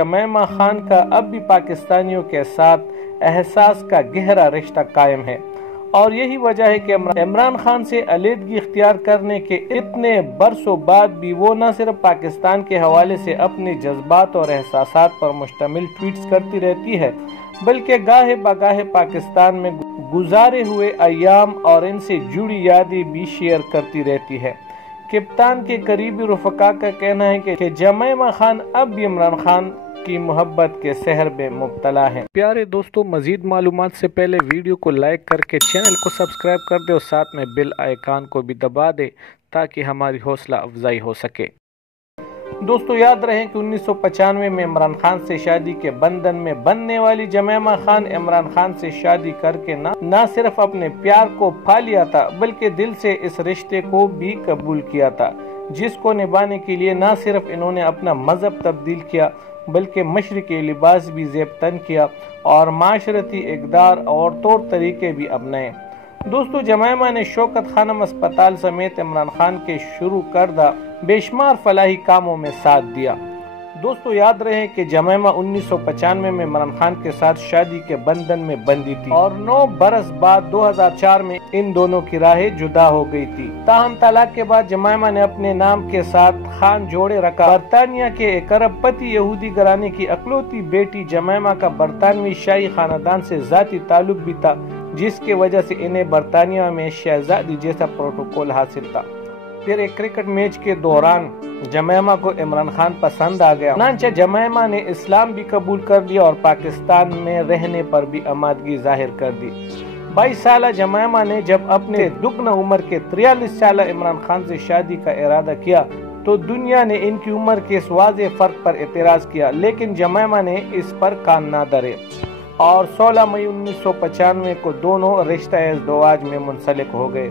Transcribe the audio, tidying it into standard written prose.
جمیمہ خان کا اب بھی پاکستانیوں کے ساتھ احساس کا گہرا رشتہ قائم ہے، اور یہی وجہ ہے کہ عمران خان سے علیحدگی اختیار کرنے کے اتنے برسوں بعد بھی وہ نہ صرف پاکستان کے حوالے سے اپنے جذبات اور احساسات پر مشتمل ٹویٹس کرتی رہتی ہے، بلکہ گاہے بگاہے پاکستان میں گزارے ہوئے ایام اور ان سے جڑی یادیں بھی شیئر کرتی رہتی ہے۔ کپتان کے قریبی رفقا کا کہنا ہے کہ جمیمہ خان اب بھی عمران خان کی محبت کے سحر میں مبتلا ہیں۔ پیارے دوستو، مزید معلومات سے پہلے ویڈیو کو لائک کر کے چینل کو سبسکرائب کر دے اور ساتھ میں بیل آئیکن کو بھی دبا دے تاکہ ہماری حوصلہ افزائی ہو سکے۔ دوستو، یاد رہے کہ 1995 میں عمران خان سے شادی کے بندھن میں بننے والی جمیمہ خان عمران خان سے شادی کر کے نہ صرف اپنے پیار کو پا لیا تھا بلکہ دل سے اس رشتے کو بھی قبول کیا تھا، جس کو نبھانے کے لیے نہ صرف انہوں نے اپنا مذہب تبدیل کیا بلکہ مشرقی لباس بھی زیب تن کیا اور معاشرتی اقدار اور طور طریقے بھی اپنائے۔ دوستو، جمیمہ نے شوکت خانم اسپتال سمیت عمران خان کے شروع کردہ بے شمار فلاحی کاموں میں ساتھ دیا۔ دوستو، یاد رہے کہ جمیمہ 1995 میں عمران خان کے ساتھ شادی کے بندھن میں بندھی تھی اور 9 برس بعد 2004 میں ان دونوں کی راہیں جدا ہو گئی تھی۔ تاہم طلاق کے بعد جمیمہ نے اپنے نام کے ساتھ خان جوڑے رکھا۔ برطانیہ کے ایک ارب پتی یہودی گھرانے کی اکلوتی بیٹی جمیمہ کا برطانوی شاہی خاندان سے ذاتی تعلق بھی تھا، جس کی وجہ سے انہیں برطانیہ میں شہزادی جیسا پروٹوکول حاصل تھا۔ پھر ایک کرکٹ میچ کے دوران جمیمہ کو عمران خان پسند آ گیا، چنانچہ جمیمہ نے اسلام بھی قبول کر لیا اور پاکستان میں رہنے پر بھی آمادگی ظاہر کر دی۔ 22 سالہ جمیمہ نے جب اپنے دگنا عمر کے 43 سالہ عمران خان سے شادی کا ارادہ کیا تو دنیا نے ان کی عمر کے اس واضح فرق پر اعتراض کیا، لیکن جمیمہ نے اس پر کان نہ دھرے اور 16 مئی 1995 کو دونوں رشتہ ازدواج میں منسلک ہو گئے۔